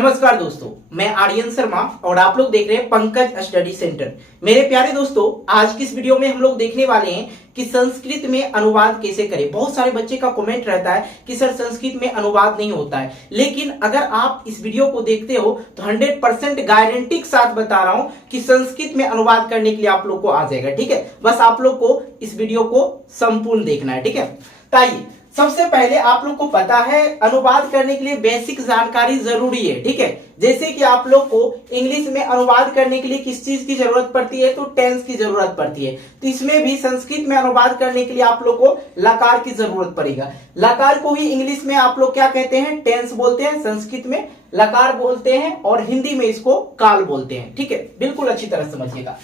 नमस्कार दोस्तों, मैं आर्यन शर्मा और आप लोग देख रहे हैं पंकज स्टडी सेंटर। मेरे प्यारे दोस्तों, आज की इस वीडियो में हम लोग देखने वाले हैं कि संस्कृत में अनुवाद कैसे करें। बहुत सारे बच्चे का कमेंट रहता है कि सर संस्कृत में अनुवाद नहीं होता है, लेकिन अगर आप इस वीडियो को देखते हो तो 100% गारंटी के साथ बता रहा हूं कि संस्कृत में अनुवाद करने के लिए आप लोग को आ जाएगा। ठीक है, बस आप लोग को इस वीडियो को संपूर्ण देखना है। ठीक है, तो आइए सबसे पहले आप लोग को पता है अनुवाद करने के लिए बेसिक जानकारी जरूरी है। ठीक है, जैसे कि आप लोग को इंग्लिश में अनुवाद करने के लिए किस चीज की जरूरत पड़ती है, तो टेंस की जरूरत पड़ती है। तो इसमें भी संस्कृत में अनुवाद करने के लिए आप लोग को लकार की जरूरत पड़ेगा। लकार को ही इंग्लिश में आप लोग क्या कहते हैं, टेंस बोलते हैं, संस्कृत में लकार बोलते हैं और हिंदी में इसको काल बोलते हैं। ठीक है, बिल्कुल अच्छी तरह समझिएगा।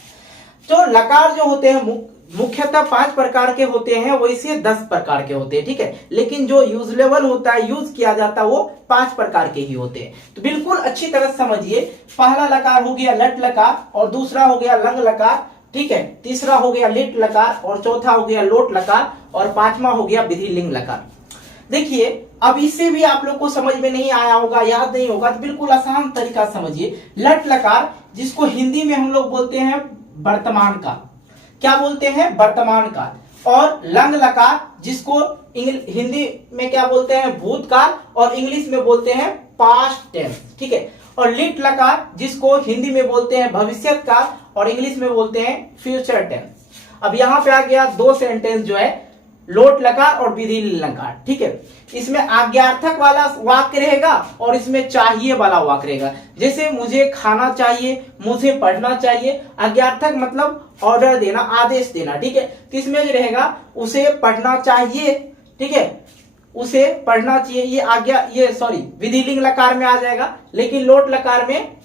जो लकार जो होते हैं मुख्यतः 5 प्रकार के होते हैं, वैसे 10 प्रकार के होते हैं। ठीक है, लेकिन जो यूजलेबल होता है, यूज किया जाता है, वो 5 प्रकार के ही होते हैं। तो बिल्कुल अच्छी तरह समझिए। पहला लकार हो गया लट लकार, और दूसरा हो गया लंग लकार। ठीक है, तीसरा हो गया लिट लकार, और चौथा हो गया लोट लकार, और पांचवा हो गया विधिलिंग लकार। देखिए, अब इससे भी आप लोग को समझ में नहीं आया होगा, याद नहीं होगा, तो बिल्कुल आसान तरीका समझिए। लट लकार जिसको हिंदी में हम लोग बोलते हैं वर्तमान काल, क्या बोलते हैं, वर्तमान काल। और लंग लकार जिसको हिंदी में क्या बोलते हैं, भूतकाल, और इंग्लिश में बोलते हैं पास्ट टेंस। ठीक है, और लिट लकार जिसको हिंदी में बोलते हैं भविष्यत काल, और इंग्लिश में बोलते हैं फ्यूचर टेंस। अब यहां पे आ गया 2 सेंटेंस जो है, लोट लकार और विधि लकार। ठीक है, इसमें आज्ञार्थक वाला वाक्य रहेगा और इसमें चाहिए वाला वाक्य रहेगा। जैसे मुझे खाना चाहिए, मुझे पढ़ना चाहिए। आज्ञार्थक मतलब ऑर्डर देना, आदेश देना। ठीक है, तो इसमें जो रहेगा उसे पढ़ना चाहिए। ठीक है, उसे पढ़ना चाहिए, ये आज्ञा, ये सॉरी विधिलिंग लकार में आ जाएगा। लेकिन लोट लकार में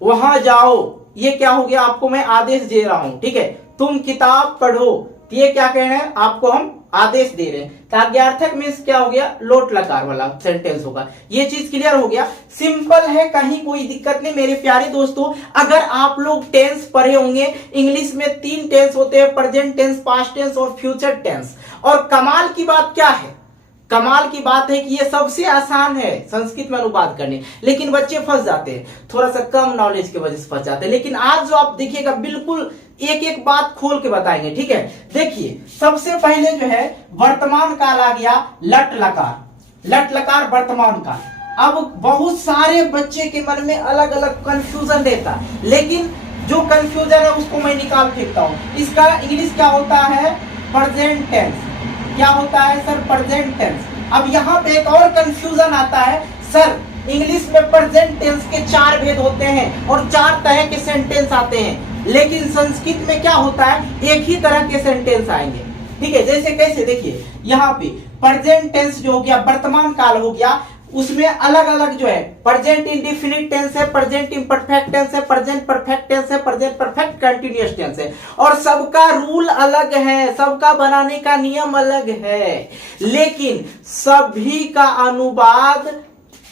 वहां जाओ, ये क्या हो गया, आपको मैं आदेश दे रहा हूं। ठीक है, तुम किताब पढ़ो, ये क्या कह रहे हैं, आपको हम आदेश दे रहे हैं। तो आज्ञार्थक मीन्स क्या हो गया, लोट लकार वाला सेंटेंस होगा। ये चीज क्लियर हो गया, सिंपल है, कहीं कोई दिक्कत नहीं। मेरे प्यारे दोस्तों, अगर आप लोग टेंस पढ़े होंगे, इंग्लिश में 3 टेंस होते हैं, प्रेजेंट टेंस, पास्ट टेंस और फ्यूचर टेंस। और कमाल की बात क्या है, कमाल की बात है कि ये सबसे आसान है संस्कृत में अनुवाद करने, लेकिन बच्चे फंस जाते हैं, थोड़ा सा कम नॉलेज की वजह से फंस जाते हैं। लेकिन आज जो आप देखिएगा, बिल्कुल एक एक बात खोल के बताएंगे। ठीक है, देखिए सबसे पहले जो है वर्तमान काल आ गया, लट लकार। लट लकार वर्तमान काल। अब बहुत सारे बच्चे के मन में अलग अलग कंफ्यूजन रहता है, लेकिन जो कंफ्यूजन है उसको मैं निकाल फेंकता हूं। इसका इंग्लिश क्या होता है, प्रेजेंट टेंस। क्या होता है सर, प्रेजेंट टेंस। अब यहाँ पे एक और कंफ्यूजन आता है, सर इंग्लिश में प्रेजेंट टेंस के 4 भेद होते हैं और 4 तरह के सेंटेंस आते हैं, लेकिन संस्कृत में क्या होता है, एक ही तरह के सेंटेंस आएंगे। ठीक है, जैसे कैसे, देखिए यहाँ पे प्रेजेंट टेंस जो हो गया, वर्तमान काल हो गया, उसमें अलग अलग जो है प्रेजेंट इंडेफिनिट टेंस है, प्रेजेंट इम्परफेक्ट टेंस है, प्रेजेंट परफेक्ट टेंस है, प्रेजेंट परफेक्ट कंटिन्यूअस टेंस है। और सबका रूल अलग है, सबका बनाने का नियम अलग है, लेकिन सभी का अनुवाद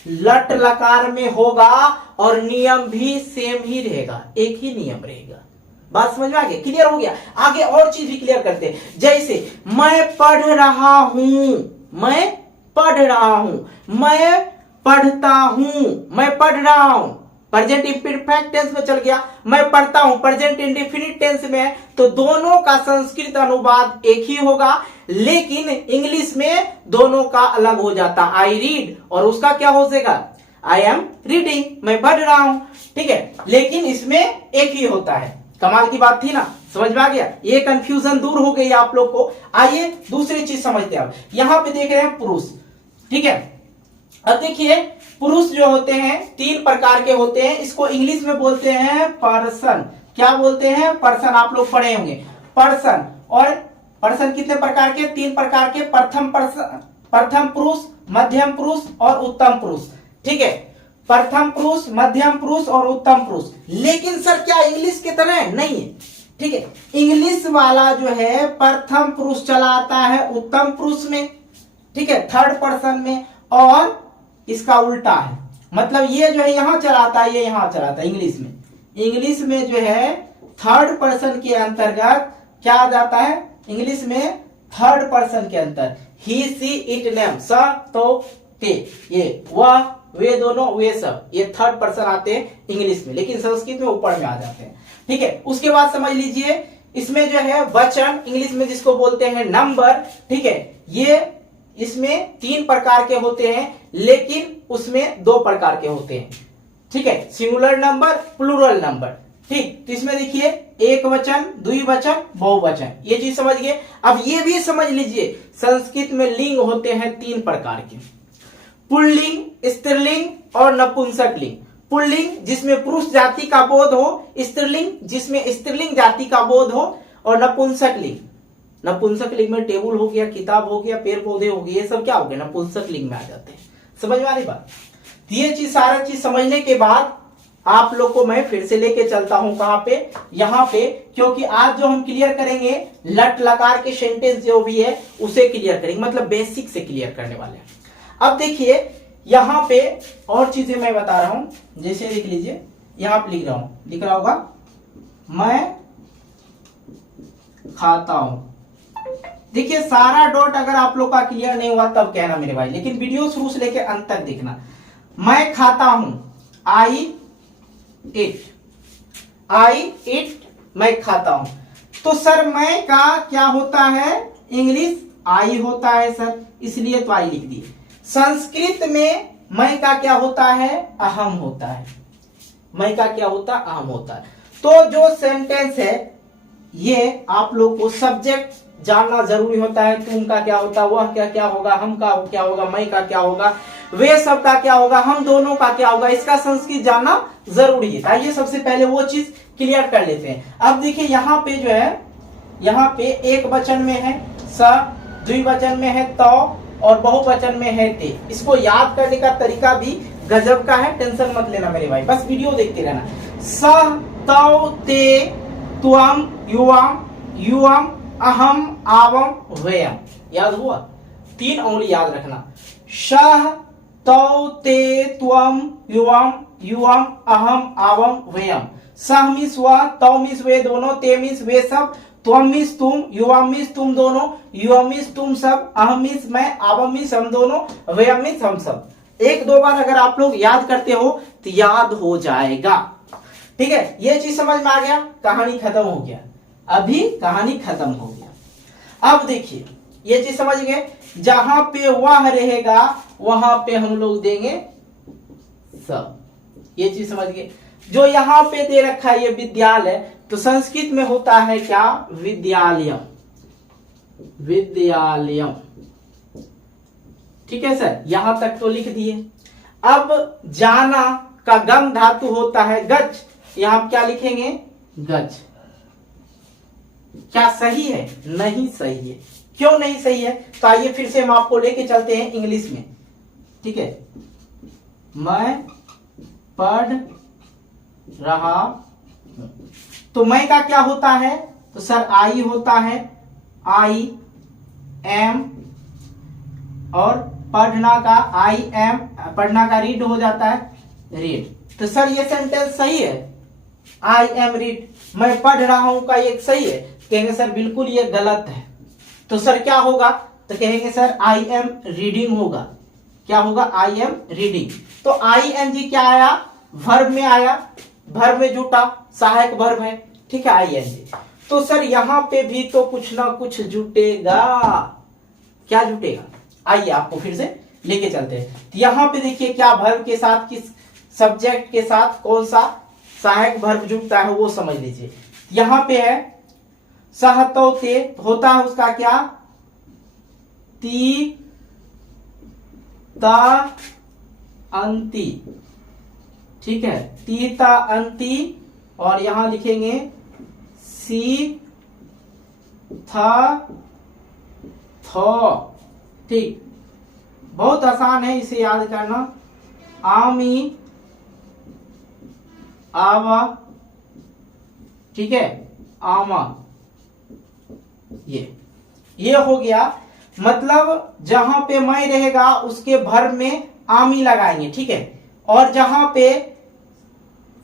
लट लकार में होगा और नियम भी सेम ही रहेगा, एक ही नियम रहेगा। बात समझ में आ गया, क्लियर हो गया। आगे और चीज भी क्लियर करते हैं, जैसे मैं पढ़ रहा हूं, मैं पढ़ रहा हूं, मैं पढ़ता हूं, मैं पढ़ रहा हूं, प्रेजेंट इम्परफेक्ट टेंस में चल गया। मैं पढ़ता हूं प्रेजेंट इंडेफिनिट टेंस में है, तो दोनों का संस्कृत अनुवाद एक ही होगा, लेकिन इंग्लिश में दोनों का अलग हो जाता। आई रीड, और उसका क्या हो जाएगा, आई एम रीडिंग, मैं पढ़ रहा हूं। ठीक है, लेकिन इसमें एक ही होता है। कमाल की बात थी ना, समझ में आ गया, ये कंफ्यूजन दूर हो गई आप लोग को। आइए दूसरी चीज समझते हैं। यहां पे देख रहे हैं पुरुष। ठीक है, अब देखिए पुरुष जो होते हैं 3 प्रकार के होते हैं, इसको इंग्लिश में बोलते हैं पर्सन। क्या बोलते हैं, पर्सन। आप लोग पढ़े होंगे पर्सन। और पर्सन कितने प्रकार के, 3 प्रकार के, प्रथम पुरुष, मध्यम पुरुष और उत्तम पुरुष। ठीक है, प्रथम पुरुष, मध्यम पुरुष और उत्तम पुरुष। लेकिन सर क्या इंग्लिश की तरह है, नहीं है। ठीक है, इंग्लिश वाला जो है प्रथम पुरुष चला आता है उत्तम पुरुष में, ठीक है, थर्ड पर्सन में, और इसका उल्टा है, मतलब ये जो है यहां चलाता है, ये यहां चलाता है। इंग्लिश में जो है थर्ड पर्सन के अंतर्गत क्या आ जाता है, इंग्लिश में थर्ड पर्सन के अंतर ही सी इट नेम, स तो ते, ये वह वे दोनों, वे सब, ये थर्ड पर्सन आते हैं इंग्लिश में, लेकिन संस्कृत में ऊपर में आ जाते हैं। ठीक है, उसके बाद समझ लीजिए इसमें जो है वचन, इंग्लिश में जिसको बोलते हैं नंबर, ठीक है, ये इसमें 3 प्रकार के होते हैं, लेकिन उसमें 2 प्रकार के होते हैं। ठीक है, सिंगुलर नंबर, प्लूरल नंबर। ठीक, तो इसमें देखिए एक वचन, द्विवचन, बहुवचन, ये चीज समझ गए। अब ये भी समझ लीजिए संस्कृत में लिंग होते हैं 3 प्रकार के, पुल्लिंग, स्त्रीलिंग और नपुंसक लिंग। पुल्लिंग जिसमें पुरुष जाति का बोध हो, स्त्रीलिंग जिसमें स्त्रीलिंग जाति का बोध हो, और नपुंसक लिंग, नपुंसक लिंग में टेबल हो गया, किताब हो गया, पेड़ पौधे हो गए, ये सब क्या हो गया, नपुंसक लिंग में आ जाते हैं। समझ में आ रही बात? ये चीज, सारा चीज समझने के बाद आप लोग को मैं फिर से लेके चलता हूं कहां पे, यहां पे, क्योंकि आज जो हम क्लियर करेंगे लट लकार के सेंटेंस जो भी है उसे क्लियर करेंगे, मतलब बेसिक से क्लियर करने वाले हैं। अब देखिए यहां पे और चीजें मैं बता रहा हूं, जैसे देख लीजिए यहां पे लिख रहा होगा मैं खाता हूं। देखिए सारा डॉट अगर आप लोग का क्लियर नहीं हुआ तब कहना मेरे भाई, लेकिन वीडियो शुरू से लेकर अंत तक देखना। मैं खाता हूं, आई इट, मैं खाता हूं। तो सर मैं का क्या होता है, इंग्लिश आई होता है सर, इसलिए तो आई लिख दिए। संस्कृत में मैं का क्या होता है, अहम होता है। मैं का क्या होता है, अहम होता है। तो जो सेंटेंस है ये आप लोग को सब्जेक्ट जानना जरूरी होता है। तुम का क्या होता है, वह क्या होगा, हम का क्या होगा, मैं का क्या होगा, वे सब का क्या होगा, हम दोनों का क्या होगा, इसका संस्कृत जानना जरूरी है। आइए सबसे पहले वो चीज क्लियर कर लेते हैं। अब देखिए यहाँ पे जो है, यहाँ पे एक वचन में है स, द्विवचन में है तो, और बहुवचन में है ते। इसको याद करने का तरीका भी गजब का है, टेंशन मत लेना मेरे भाई, बस वीडियो देखते रहना। स, तौ, ते, त्वम, युवम, युवम, अहम, आवम, वयम। याद हुआ? 3 उंगली याद रखना। शह, तौ, ते, त्वम, युवम, युवम, अहम, आवम, वयम। सह मीस वह, तौ मीस वे दोनों, ते मीस वे सब, त्वम मीस तुम, युवम मीस तुम दोनों, युवम मीस तुम सब, अहम मीस मैं, आवम मीस हम दोनों, वयम मीस हम सब। 1-2 बार अगर आप लोग याद करते हो तो याद हो जाएगा। ठीक है, ये चीज समझ में आ गया, कहानी खत्म हो गया, अभी कहानी खत्म हो गया। अब देखिए ये चीज समझ गए, जहां पे वह रहेगा वहां पे हम लोग देंगे सब। ये चीज समझ गए। जो यहां पे दे रखा है ये विद्यालय, तो संस्कृत में होता है क्या, विद्यालयम, विद्यालयम। ठीक है सर, यहां तक तो लिख दिए। अब जाना का गम धातु होता है गच, यहां क्या लिखेंगे, गच। क्या सही है? नहीं सही है। क्यों नहीं सही है? तो आइए फिर से हम आपको लेके चलते हैं इंग्लिश में। ठीक है, मैं पढ़ रहा हूं, तो मैं का क्या होता है, तो सर आई होता है, आई एम, और पढ़ना का आई एम, पढ़ना का रीड हो जाता है, रीड। तो सर ये सेंटेंस सही है, आई एम रीड, मैं पढ़ रहा हूं का ये सही है? कहेंगे सर बिल्कुल ये गलत है। तो सर क्या होगा, तो कहेंगे सर आई एम रीडिंग होगा। क्या होगा, आई एम रीडिंग। तो आई एन जी क्या आया, वर्ब में आया, वर्ब में जुटा, सहायक वर्ब है। ठीक है, आई एन जी। तो सर यहां पे भी तो कुछ ना कुछ जुटेगा। क्या जुटेगा, आइए आपको फिर से लेके चलते हैं। यहां पे देखिए क्या वर्ब के साथ, किस सब्जेक्ट के साथ कौन सा सहायक वर्ब जुटता है वो समझ लीजिए। यहां पे है सहतो ते, होता है उसका क्या, ती ता अंति। ठीक है, तीता अंति, और यहां लिखेंगे सी था थो। ठीक, बहुत आसान है इसे याद करना। आमी आवा, ठीक है, आमा। ये हो गया, मतलब जहां पे मैं रहेगा उसके वर्ब में आमी लगाएंगे। ठीक है, और जहां पे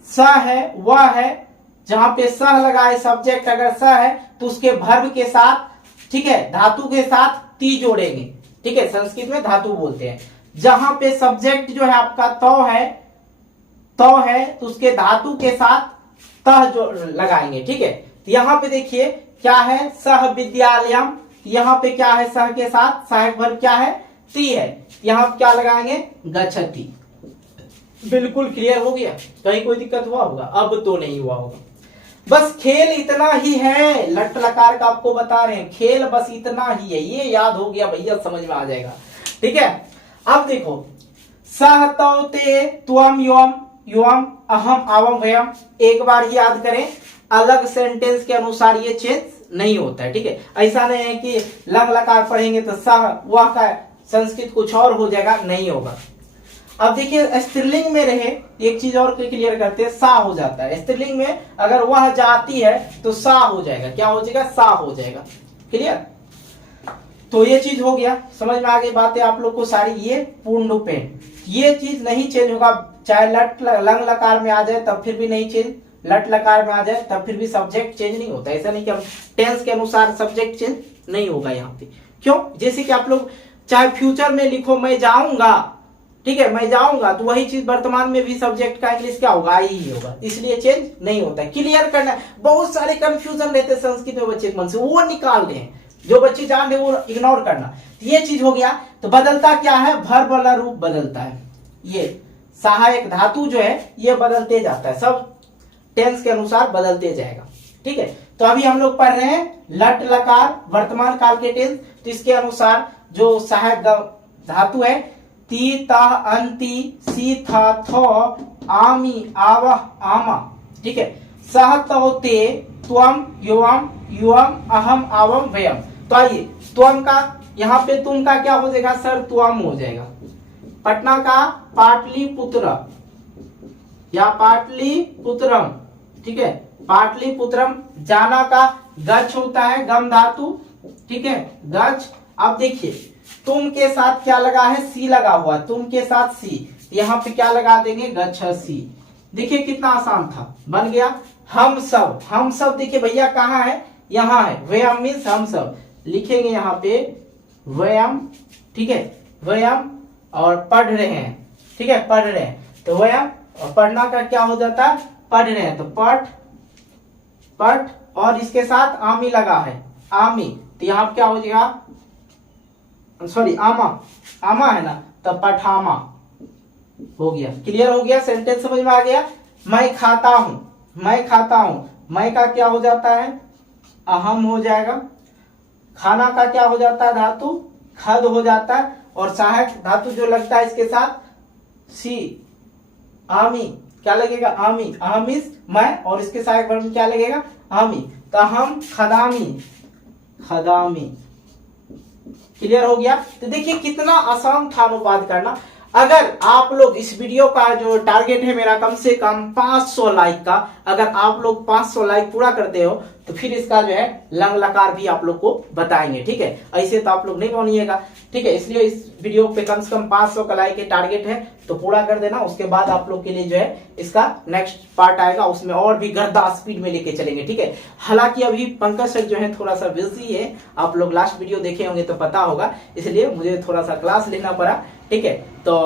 स है वह है, जहां पे सह लगाए सब्जेक्ट अगर स है तो उसके वर्ब के साथ, ठीक है, धातु के साथ ती जोड़ेंगे। ठीक है, संस्कृत में धातु बोलते हैं। जहां पे सब्जेक्ट जो है आपका तो है तो उसके धातु के साथ तह जो लगाएंगे, ठीक है। तो यहां पे देखिए क्या है, सह विद्यालयम, यहां पे क्या है, सह के साथ सहायक वर्ब क्या है, ती है, यहां क्या लगाएंगे, गच्छति। बिल्कुल क्लियर हो गया, कहीं कोई दिक्कत हुआ होगा? अब तो नहीं हुआ होगा। बस खेल इतना ही है, लट लकार का आपको बता रहे हैं, खेल बस इतना ही है, ये याद हो गया भैया, समझ में आ जाएगा, ठीक है। अब देखो, सह तौ ते त्वम युवम युवम अहम आवम वयम, एक बार ही याद करें, अलग सेंटेंस के अनुसार ये चेंज नहीं होता है, ठीक है। ऐसा नहीं है कि लंग लकार पढ़ेंगे तो सह वह का संस्कृत कुछ और हो जाएगा, नहीं होगा। अब देखिए स्त्रीलिंग में रहे, एक चीज और क्लियर करते हैं, सा हो जाता है स्त्रीलिंग में, अगर वह जाती है तो सा हो जाएगा, क्या हो जाएगा, सा हो जाएगा, क्लियर। तो ये चीज हो गया, समझ में आ गई बातें आप लोग को सारी, ये पूर्ण रूपेण, ये चीज नहीं चेंज होगा, चाहे लट लंग लकार में आ जाए तब फिर भी नहीं चेंज, लट लकार में आ जाए तब फिर भी सब्जेक्ट चेंज नहीं होता। ऐसा नहीं कि हम टेंस के अनुसार सब्जेक्ट चेंज नहीं होगा यहाँ पे, क्यों, जैसे कि आप लोग चाहे फ्यूचर में लिखो मैं जाऊंगा, ठीक है, मैं जाऊंगा, तो वही चीज वर्तमान में भी सब्जेक्ट का इंग्लिश क्या होगा, आई ही होगा, इसलिए चेंज नहीं होता है। क्लियर करना है, बहुत सारे कंफ्यूजन रहते हैं संस्कृत में बच्चे के मन से, वो निकाल रहे हैं, जो बच्चे जान रहे वो इग्नोर करना। ये चीज हो गया। तो बदलता क्या है, वर्ब वाला रूप बदलता है, ये सहायक धातु जो है ये बदलते जाता है, सब टेंस के अनुसार बदलते जाएगा, ठीक है। तो अभी हम लोग पढ़ रहे हैं लट लकार वर्तमान काल के टेंस, तो इसके अनुसार जो सहायक धातु है, ती ता अंति सी था थो आमी आवह आमा, ठीक है। सह तौ ते त्वम युवम युवम अहम आवम वयम। तो आइए, त्वम का यहाँ पे तुम का क्या हो जाएगा सर, त्वम हो जाएगा। पटना का पाटलिपुत्र या पाटलिपुत्रम, ठीक है, पाटलिपुत्रम। जाना का गच्छ होता है, गम धातु, ठीक है, गच्छ। अब देखिए तुम के साथ क्या लगा है, सी लगा हुआ, तुम के साथ सी, यहाँ पे क्या लगा देंगे, गच्छसि। देखिए कितना आसान था, बन गया। हम सब देखिए भैया कहाँ है, यहाँ है, वयम मीन्स हम सब, लिखेंगे यहाँ पे वयम, ठीक है, वयम, और पढ़ रहे हैं, ठीक है, पढ़ रहे हैं, तो वयम, और पढ़ना का क्या हो जाता है, पढ़ रहे हैं, तो पठ, और इसके साथ आमी लगा है, आमी, तो यहाँ क्या हो जाएगा, सॉरी आमा है ना, तब पठामा हो गया। क्लियर हो गया, सेंटेंस समझ में आ गया। मैं खाता हूं, मैं का क्या हो जाता है, अहम हो जाएगा। खाना का क्या हो जाता है, धातु खद हो जाता है, और सहायक धातु जो लगता है इसके साथ सी, आमी, क्या लगेगा, आमी, अहमिस मैं, और इसके सहायक वर्ब में क्या लगेगा, आमी, तो हम खदामी। क्लियर हो गया। तो देखिए कितना आसान था अनुवाद करना। अगर आप लोग इस वीडियो का जो टारगेट है मेरा कम से कम 500 लाइक का, अगर आप लोग 500 लाइक पूरा करते हो तो फिर इसका जो है लंग लकार भी आप लोग को बताएंगे, ठीक है। ऐसे तो आप लोग नहीं बनिएगा, ठीक है। इसलिए इस वीडियो पे कम से कम 500 का लाइक के टारगेट है, तो पूरा कर देना। उसके बाद आप लोग के लिए जो है इसका नेक्स्ट पार्ट आएगा, उसमें और भी गर्दा स्पीड में लेके चलेंगे, ठीक है। हालांकि अभी पंकज सर जो है थोड़ा सा बिजी है, आप लोग लास्ट वीडियो देखे होंगे तो पता होगा, इसलिए मुझे थोड़ा सा क्लास लेना पड़ा, ठीक है। तो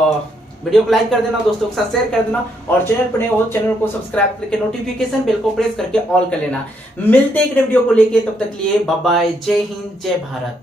वीडियो को लाइक कर देना, दोस्तों के साथ शेयर कर देना, और चैनल पर नए हो चैनल को सब्सक्राइब करके नोटिफिकेशन बेल को प्रेस करके ऑल कर लेना। मिलते हैं एक वीडियो को लेके, तब तक लिए बाय बाय, जय हिंद जय भारत।